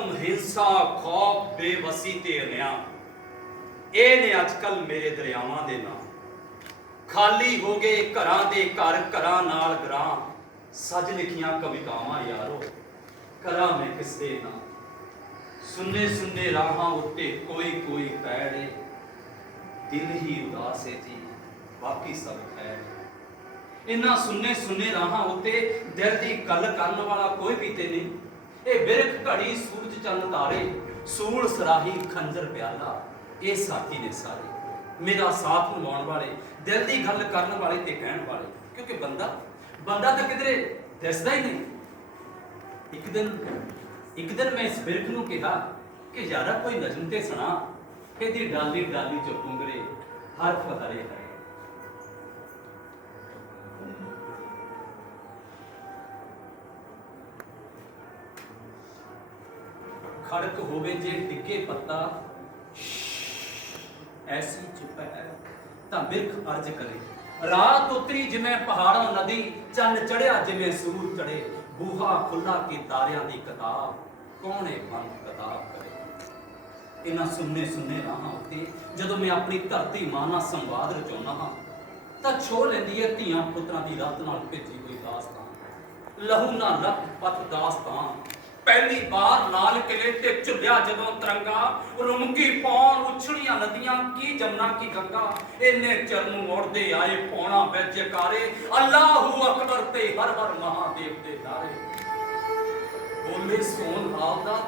ਮਾਤਮ ਹਿੰਸਾ, ਖੌਫ, ਬੇਵਸੀ ਤੇ ਅਨਿਆਂ। ਇਹ ਨੇ ਅੱਜਕੱਲ ਮੇਰੇ ਦਰਿਆਵਾਂ ਦੇ ਨਾਂ। ਖਾਲੀ ਹੋ ਗਏ ਘਰਾਂ ਦੇ ਘਰ, ਘਰਾਂ ਨਾਲ ਗਰਾਂ। ਸੱਜ ਲਿਖੀਆਂ ਕਵਿਤਾਵਾਂ ਯਾਰੋ, ਕਰਾਂ ਮੈਂ ਕਿਸ ਦੇ ਨਾਂ। ਸੁੰਨੇ ਸੁੰਨੇ ਰਾਹਾਂ ਉੱਤੇ ਕੋਈ ਕੋਈ ਪੈੜ ਦਿਲ ਹੀ ਉਦਾਸ ਹੈ ਜੀ, ਬਾਕੀ ਸਭ ਖੈਰ ਏ। ਇਨ੍ਹਾਂ ਸੁੰਨੇ ਸੁੰਨੇ ਰਾਹਾਂ ਉੱਤੇ ਦਿਲ ਦੀ ਗੱਲ ਕਰਨ ਵਾਲਾ ਕੋਈ ਵੀ ਤੇ ਨਹੀਂ। ਇਹ ਬਿਰਖ ਘੜੀ ਸੂਰਜ ਚੰਨ ਤਾਰੇ, ਸੂਲ ਸਰਾਹੀ ਖੰਜਰ ਪਿਆਲਾ, ਇਹ ਸਾਥੀ ਨੇ ਸਾਰੇ। ਮੇਰਾ ਸਾਥ ਨਿਭਾਉਣ ਵਾਲੇ, ਦਿਲ ਦੀ ਗੱਲ ਕਰਨ ਵਾਲੇ ਤੇ ਕਹਿਣ ਵਾਲੇ, ਕਿਉਂਕਿ ਬੰਦਾ ਬੰਦਾ ਤਾਂ ਕਿਧਰੇ ਦਿਸਦਾ ਹੀ ਨਹੀਂ। ਇੱਕ ਦਿਨ ਇੱਕ ਦਿਨ ਮੈਂ ਇਸ ਬਿਰਖ ਨੂੰ ਕਿਹਾ ਕਿ ਯਾਰਾ ਕੋਈ ਨਜ਼ਮ ਤੇ ਸੁਣਾ, ਇਹਦੀ ਡਾਲੀ ਡਾਲੀ ਚੋਂ ਪੁੰਗਰੇ ਹਰਫ ਹਰੇ ਹਰੇ। ਖੜਕ ਹੋਵੇ ਜੇ ਡਿੱਗੇ ਪੱਤਾ। ਐਸੀ ਚੁੱਪ ਹੈ। ਤਾਂ ਬਿਰਖ ਅਰਜ ਕਰੇ। ਰਾਤ ਉਤਰੀ ਜਿਵੇਂ ਪਹਾੜਾਂ ਨਦੀ, ਚੰਨ ਚੜਿਆ ਜਿਵੇਂ ਸੂਰ ਚੜੇ ਬੂਹਾ ਖੁੱਲਾ ਕੀ ਤਾਰਿਆਂ ਦੀ ਕਿਤਾਬ, ਕੌਣੇ ਬੰਦ ਕਿਤਾਬ ਕਰੇ। ਇਹਨਾਂ ਸੁੰਨੇ ਸੁੰਨੇ ਰਾਹਾਂ ਉੱਤੇ ਜਦੋਂ ਮੈਂ ਆਪਣੀ ਧਰਤੀ ਮਾਂ ਨਾਲ ਸੰਵਾਦ ਰਚਾਉਣਾ ਹਾਂ, ਤਾਂ ਛੋੜ ਲੈਂਦੀ ਹੈ ਧੀਆਂ ਪੁੱਤਰਾਂ ਦੀ ਰੱਤ ਨਾਲ ਭੇਜੀ ਹੋਈ ਦਾਸਤਾਨ। ਲਹੂ ਨਾਲ ਲੱਖ ਪਥ ਦਾਸਤਾਨ। ਪਹਿਲੀ ਵਾਰ ਲਾਲ ਕਿਲੇ ਤੇ ਝੁੱਲਿਆ ਜਦੋਂ ਤਿਰੰਗਾ ਰੁਮਕੀ ਪੌਣ ਉਛਲੀਆਂ ਨਦੀਆਂ, ਕੀ ਜਮਨਾ, ਕੀ ਗੰਗਾ, ਇੰਨੇ ਚਰਨ ਮੋੜਦੇ ਆਏ ਪੌਣਾ ਵਿੱਚ ਕਾਰੇ ਅੱਲਾਹੂ ਅਕਬਰ ਤੇ ਹਰ ਹਰ ਮਹਾਦੇਵ ਦੇ ਨਾਰੇ। ਬੋਲੇ ਸੋਨ ਹਾਲ ਦਾ